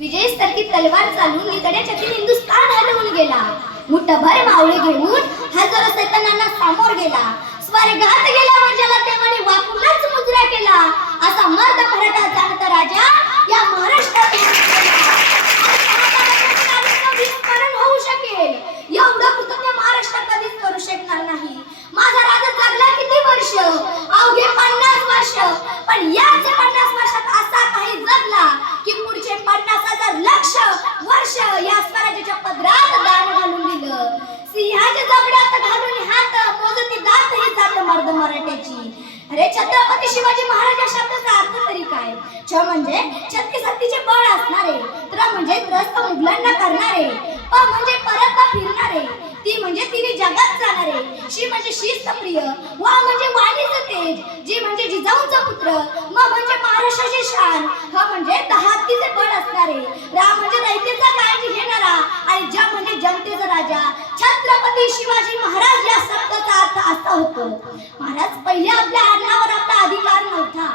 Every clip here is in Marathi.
विजय सारखी तलवार चालून निकड्याच्या तीन हिंदुस्थान हलवून गेला. मुठभर मावळे घेऊन हजारो सैतानांना सामोर गेला. स्वर्गात गेला ज्याला त्यामुळे वाकूनच मुजरा केला. असा मर्द मराठा जाणत राजा या महाराष्ट्रात विस्मरण होऊ शकेल. एवढं कृतज्ञ महाराष्ट्र कधीच करू शकणार नाही. माझा राजा जगला किती वर्ष? अवघे पन्नास वर्ष. पण याचे पन्नास वर्षात असा काही जगला की पुढचे पन्नास हजार लक्ष वर्ष या स्वराज्याच्या पदरात दान घालून दिलं. सिंहाच्या जबड्यात घालून हात मोजती दात ही जात मर्द मराठ्याची. अरे छत्रपती शिवाजी महाराज या शब्दाचा अर्थ तरी काय? छ म्हणजे छत्तीस हत्तीचे बळ असणारे त्र म्हणजे त्रस्त मुघलांना करणारे प म्हणजे परत फिरणारे ती म्हणजे तिने जगात जाणारे. शी म्हणजे शिस्तप्रिय वा म्हणजे वाणीचं तेज जी म्हणजे जिजाऊचा पुत्र म म्हणजे महाराष्ट्राची शान ह म्हणजे दहा हत्तीचे बळ असणारे. रा म्हणजे दैत्याचा काय घेणारा आणि ज्या म्हणजे जनतेचा राजा छत्रपती शिवाजी महाराज या शब्दाचा अर्थ असा होतो. महाराज पहिले आपल्या आडनावर आपला अधिकार नव्हता.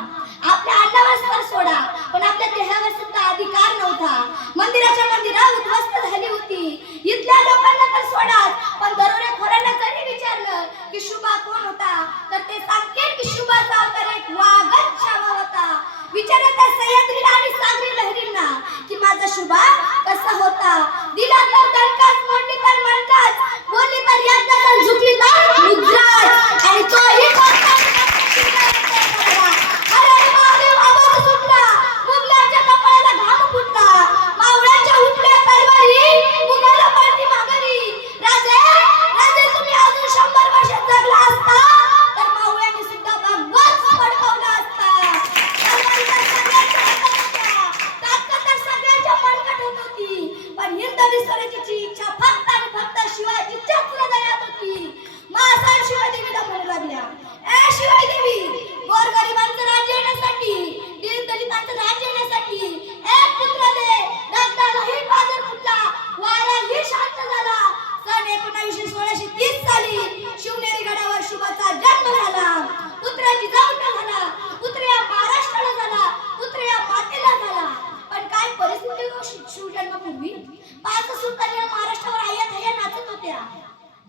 पाच सुलतान या महाराष्ट्रावर आया थया नाचत होत्या.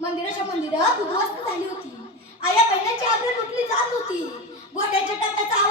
मंदिराच्या मंदिरात उद्ध्वस्त झाली होती. आया बहिणाची आबरू लुटली जात होती. गोट्याच्या टाक्याचा